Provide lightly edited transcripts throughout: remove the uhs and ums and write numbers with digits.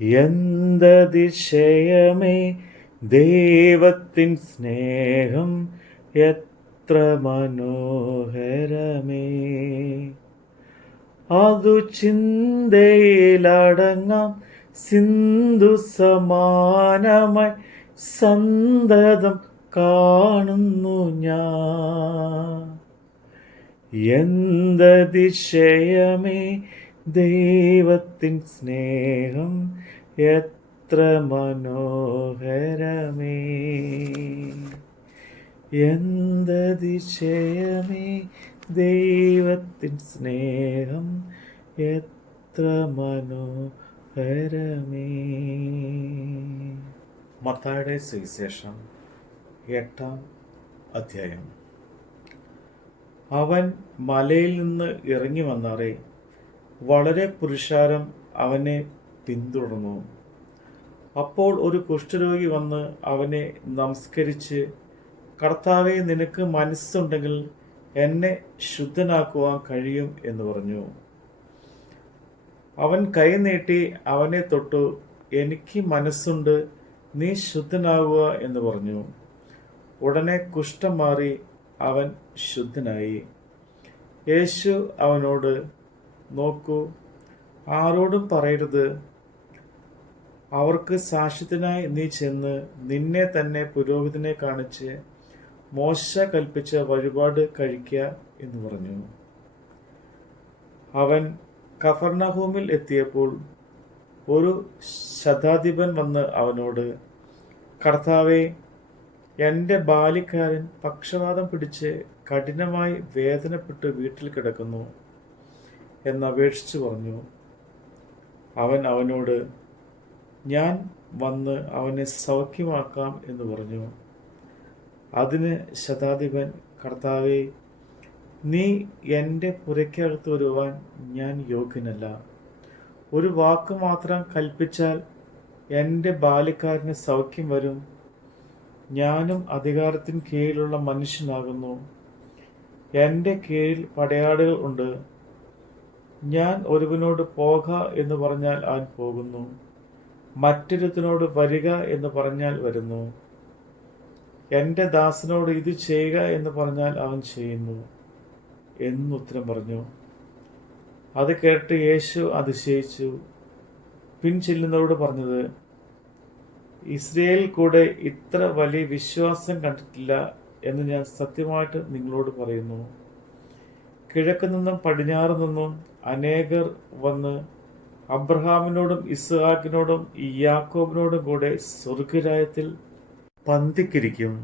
എന്തതിശയമേ ദൈവത്തിൻ സ്നേഹം എത്ര മനോഹരമേ. അതു ചിന്തയിലടങ്ങാം സിന്ധു സമാനമായി സന്തതം കാണുന്നു ഞാൻ. എന്തതിശയമേ ദൈവത്തിൻ സ്നേഹം എത്ര മനോഹരമേ. എന്തതിശയമേ ദൈവത്തിൻ സ്നേഹം എത്ര മനോഹരമേ. മത്തായിയുടെ സുവിശേഷം 8-ാം അധ്യായം. അവൻ മലയിൽ നിന്ന് ഇറങ്ങി വന്നാറേ വളരെ പുരുഷാരം അവനെ പിന്തുടർന്നു. അപ്പോൾ ഒരു കുഷ്ഠരോഗി വന്ന് അവനെ നമസ്കരിച്ച്, കർത്താവേ, നിനക്ക് മനസ്സുണ്ടെങ്കിൽ എന്നെ ശുദ്ധനാക്കുവാൻ കഴിയും എന്ന് പറഞ്ഞു. അവൻ കൈ നീട്ടി അവനെ തൊട്ടു, എനിക്ക് മനസ്സുണ്ട്, നീ ശുദ്ധനാകുക എന്ന് പറഞ്ഞു. ഉടനെ കുഷ്ഠം മാറി അവൻ ശുദ്ധനായി. യേശു അവനോട്, നോക്കൂ, ആരോടും പറയരുത്. അവർക്ക് സാക്ഷ്യത്തിനായി നീ ചെന്ന് നിന്നെ തന്നെ പുരോഹിതനെ കാണിച്ച് മോശ കൽപ്പിച്ച വഴിപാട് കഴിക്കുക എന്ന് പറഞ്ഞു. അവൻ കഫർന്നഹൂമിൽ എത്തിയപ്പോൾ ഒരു ശതാധിപൻ വന്ന് അവനോട്, കർത്താവേ, എൻ്റെ ബാല്യക്കാരൻ പക്ഷവാതം പിടിച്ച് കഠിനമായി വേദനപ്പെട്ട് വീട്ടിൽ കിടക്കുന്നു എന്നപേക്ഷിച്ചു പറഞ്ഞു. അവൻ അവനോട്, ഞാൻ വന്ന് അവനെ സൗഖ്യമാക്കാം എന്ന് പറഞ്ഞു. അതിന് ശതാധിപൻ, കർത്താവേ, നീ എൻ്റെ പുരയ്ക്കകത്ത് വരുവാൻ ഞാൻ യോഗ്യനല്ല. ഒരു വാക്ക് മാത്രം കൽപ്പിച്ചാൽ എൻ്റെ ബാല്യക്കാരന് സൗഖ്യം വരും. ഞാനും അധികാരത്തിന് കീഴിലുള്ള മനുഷ്യനാകുന്നു. എൻ്റെ കീഴിൽ പടയാളികൾ ഉണ്ട്. ഞാൻ ഒരുവനോട് പോക എന്ന് പറഞ്ഞാൽ അവൻ പോകുന്നു, മറ്റൊരുത്തനോട് വരിക എന്ന് പറഞ്ഞാൽ വരുന്നു. എൻ്റെ ദാസനോട് ഇത് ചെയ്യുക എന്ന് പറഞ്ഞാൽ അവൻ ചെയ്യുന്നു എന്നുത്തരം പറഞ്ഞു. അത് കേട്ട് യേശു അതിശയിച്ചു. പിൻചെല്ലുന്നവരോട് പറഞ്ഞത്, ഇസ്രയേലിൽ കൂടെ ഇത്ര വലിയ വിശ്വാസം കണ്ടിട്ടില്ല എന്ന് ഞാൻ സത്യമായിട്ട് നിങ്ങളോട് പറയുന്നു. കിഴക്ക് നിന്നും പടിഞ്ഞാറ് നിന്നും അനേകർ വന്ന് അബ്രഹാമിനോടും ഇസ്ഹാക്കിനോടും യാക്കോബിനോടും കൂടെ സ്വർഗരാജ്യത്തിൽ പന്തിക്കിരിക്കും.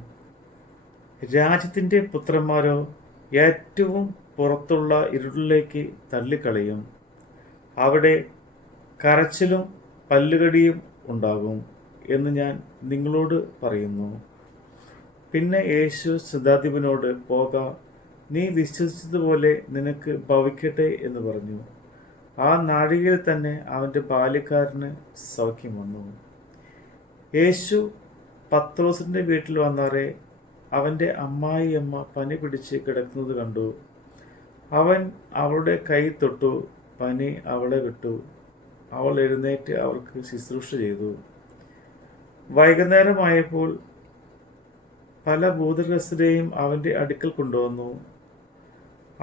രാജ്യത്തിൻ്റെ പുത്രന്മാരോ ഏറ്റവും പുറത്തുള്ള ഇരുളിലേക്ക് തള്ളിക്കളയും. അവിടെ കരച്ചിലും പല്ലുകടിയും ഉണ്ടാകും എന്ന് ഞാൻ നിങ്ങളോട് പറയുന്നു. പിന്നെ യേശു ശതാധിപനോട്, പോക, നീ വിശ്വസിച്ചതുപോലെ നിനക്ക് ഭവിക്കട്ടെ എന്ന് പറഞ്ഞു. ആ നാഴികയിൽ തന്നെ അവൻ്റെ ബാല്യക്കാരന് സൗഖ്യം വന്നു. യേശു പത്രോസിൻ്റെ വീട്ടിൽ വന്നാറേ അവൻ്റെ അമ്മായിയമ്മ പനി പിടിച്ച് കിടക്കുന്നത് കണ്ടു. അവൻ അവളുടെ കൈ തൊട്ടു, പനി അവളെ വിട്ടു. അവൾ എഴുന്നേറ്റ് അവർക്ക് ശുശ്രൂഷ ചെയ്തു. വൈകുന്നേരമായപ്പോൾ പല ഭൂതഗ്രസ്തരെയും അവൻ്റെ അടുക്കൽ കൊണ്ടുവന്നു.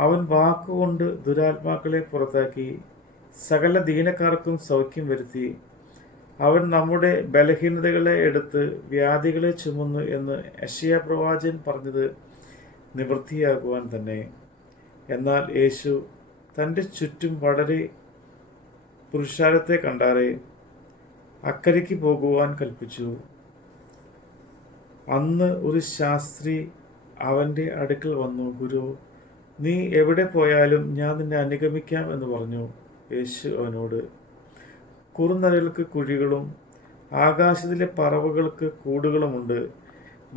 അവൻ വാക്കുകൊണ്ട് ദുരാത്മാക്കളെ പുറത്താക്കി സകല ദീനക്കാർക്കും സൗഖ്യം വരുത്തി. അവൻ നമ്മുടെ ബലഹീനതകളെ എടുത്ത് വ്യാധികളെ ചുമന്നു എന്ന് യെശയ്യാ പ്രവാചകൻ പറഞ്ഞത് നിവൃത്തിയാകുവാൻ തന്നെ. എന്നാൽ യേശു തൻ്റെ ചുറ്റും വളരെ പുരുഷാരത്തെ കണ്ടാറേ അക്കരയ്ക്ക് പോകുവാൻ കൽപ്പിച്ചു. അന്ന് ഒരു ശാസ്ത്രി അവൻ്റെ അടുക്കൽ വന്നു, ഗുരു, നീ എവിടെ പോയാലും ഞാൻ നിന്നെ അനുഗമിക്കാം എന്ന് പറഞ്ഞു. യേശു അവനോട്, കുറുനരികൾക്ക് കുഴികളും ആകാശത്തിലെ പറവകൾക്ക് കൂടുകളുമുണ്ട്,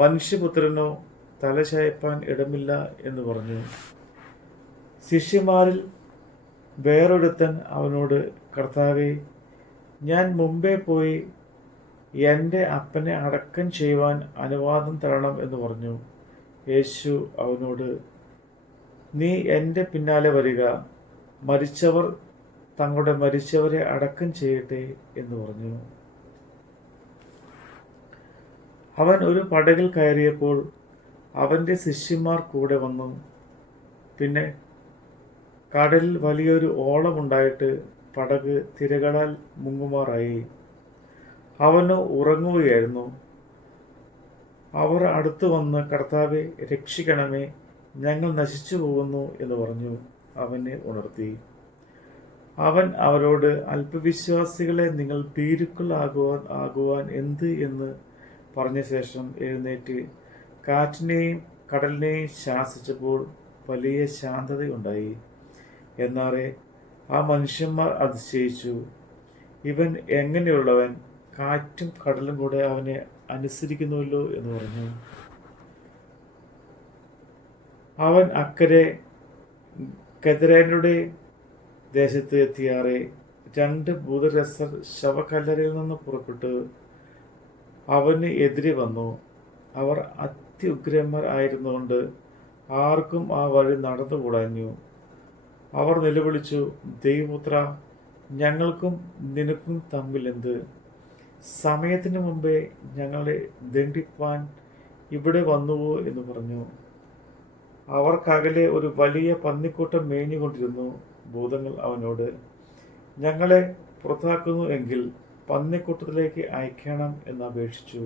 മനുഷ്യപുത്രനോ തല ചായ്പാൻ ഇടമില്ല എന്ന് പറഞ്ഞു. ശിഷ്യന്മാരിൽ വേറൊരുത്തൻ അവനോട്, കർത്താവേ, ഞാൻ മുമ്പേ പോയി എൻ്റെ അപ്പനെ അടക്കം ചെയ്യുവാൻ അനുവാദം തരണം എന്ന് പറഞ്ഞു. യേശു അവനോട്, നീ എൻ്റെ പിന്നാലെ വരിക, മരിച്ചവർ തങ്ങളുടെ മരിച്ചവരെ അടക്കം ചെയ്യട്ടെ എന്ന് പറഞ്ഞു. അവൻ ഒരു പടകിൽ കയറിയപ്പോൾ അവൻ്റെ ശിഷ്യന്മാർ കൂടെ വന്നു. പിന്നെ കടലിൽ വലിയൊരു ഓളമുണ്ടായിട്ട് പടക് തിരകളാൽ മുങ്ങുമാറായി. അവന് ഉറങ്ങുകയായിരുന്നു. അവർ അടുത്തു വന്ന്, കർത്താവെ, രക്ഷിക്കണമേ, ഞങ്ങൾ നശിച്ചു പോകുന്നു എന്ന് പറഞ്ഞു അവനെ ഉണർത്തി. അവൻ അവരോട്, അല്പവിശ്വാസികളെ, നിങ്ങൾ ഭീരുക്കൾ ആകുവാൻ എന്ത് എന്ന് പറഞ്ഞ ശേഷം എഴുന്നേറ്റ് കാറ്റിനെയും കടലിനെയും ശാസിച്ചപ്പോൾ വലിയ ശാന്തതയുണ്ടായി. എന്നാറെ ആ മനുഷ്യന്മാർ അതിശയിച്ചു. ഇവൻ എങ്ങനെയുള്ളവൻ, കാറ്റും കടലും കൂടെ അവനെ അനുസരിക്കുന്നുവല്ലോ എന്ന് പറഞ്ഞു. അവൻ അക്കരെ ഗദരേനരുടെ ദേശത്ത് എത്തിയാറെ 2 ഭൂതഗ്രസ്തർ ശവക്കല്ലറയിൽ നിന്ന് പുറപ്പെട്ട് അവന് എതിരെ വന്നു. അവർ അത്യുഗ്രന്മാർ ആയിരുന്നുകൊണ്ട് ആർക്കും ആ വഴി നടന്നുകൂടാഞ്ഞു. അവർ നിലവിളിച്ചു, ദൈവപുത്ര, ഞങ്ങൾക്കും നിനക്കും തമ്മിൽ എന്ത്? സമയത്തിന് മുമ്പേ ഞങ്ങളെ ദണ്ഡിപ്പാൻ ഇവിടെ വന്നുവോ എന്ന് പറഞ്ഞു. അവർക്കകലെ ഒരു വലിയ പന്നിക്കൂട്ടം മേഞ്ഞുകൊണ്ടിരുന്നു. ഭൂതങ്ങൾ അവനോട്, ഞങ്ങളെ പുറത്താക്കുന്നു എങ്കിൽ പന്നിക്കൂട്ടത്തിലേക്ക് അയക്കണം എന്ന് അപേക്ഷിച്ചു.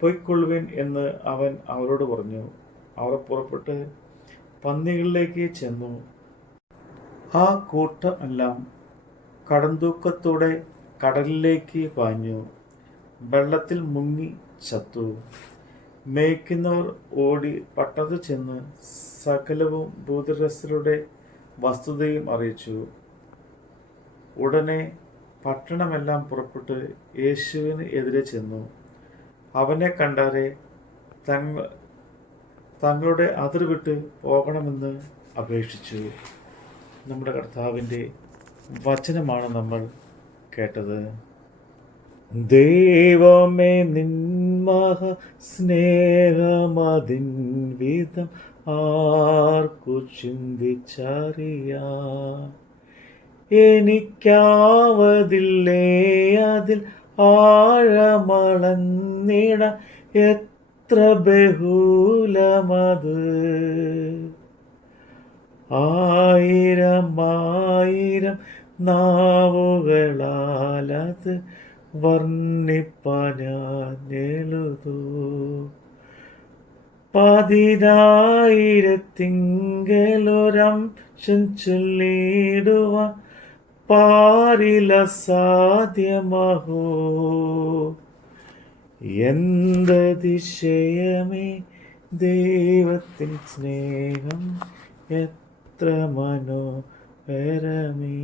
പൊയ്ക്കൊള്ളുവിൻ എന്ന് അവൻ അവരോട് പറഞ്ഞു. അവർ പുറപ്പെട്ട് പന്നികളിലേക്ക് ചെന്നു. ആ കൂട്ടം എല്ലാം കടന്തൂക്കത്തോടെ കടലിലേക്ക് പാഞ്ഞു, വെള്ളത്തിൽ മുങ്ങി ചത്തു. മേയ്ക്കുന്നവർ ഓടി പട്ടണത്തിൽ ചെന്ന് സകലവും ഭൂതഗ്രസ്തരുടെ വസ്തുതയും അറിയിച്ചു. ഉടനെ പട്ടണമെല്ലാം പുറപ്പെട്ട് യേശുവിന് എതിരെ ചെന്നു. അവനെ കണ്ടാരെ തങ്ങളുടെ അതിർ വിട്ട് പോകണമെന്ന് അപേക്ഷിച്ചു. നമ്മുടെ കർത്താവിൻ്റെ വചനമാണ് നമ്മൾ കേട്ടത്. ദൈവമേ, നിൻ മഹാസ്നേഹമതിൻ വിധം ആർക്കു ചിന്തിച്ചറിയാം? എനിക്കാവതില്ലേ അതിൽ ആഴമളന്നിട, എത്ര ബഹുലമത്! 1000 നാവുകളാലത് വർണ്ണിപ്പാനെഴുതൂ. 10,000 ചൊല്ലിടുവാൻ പാരിലസാധ്യമഹോ. എന്തതിശയമേ ദൈവത്തിൻ സ്നേഹം, എത്ര മനോഹരമേ!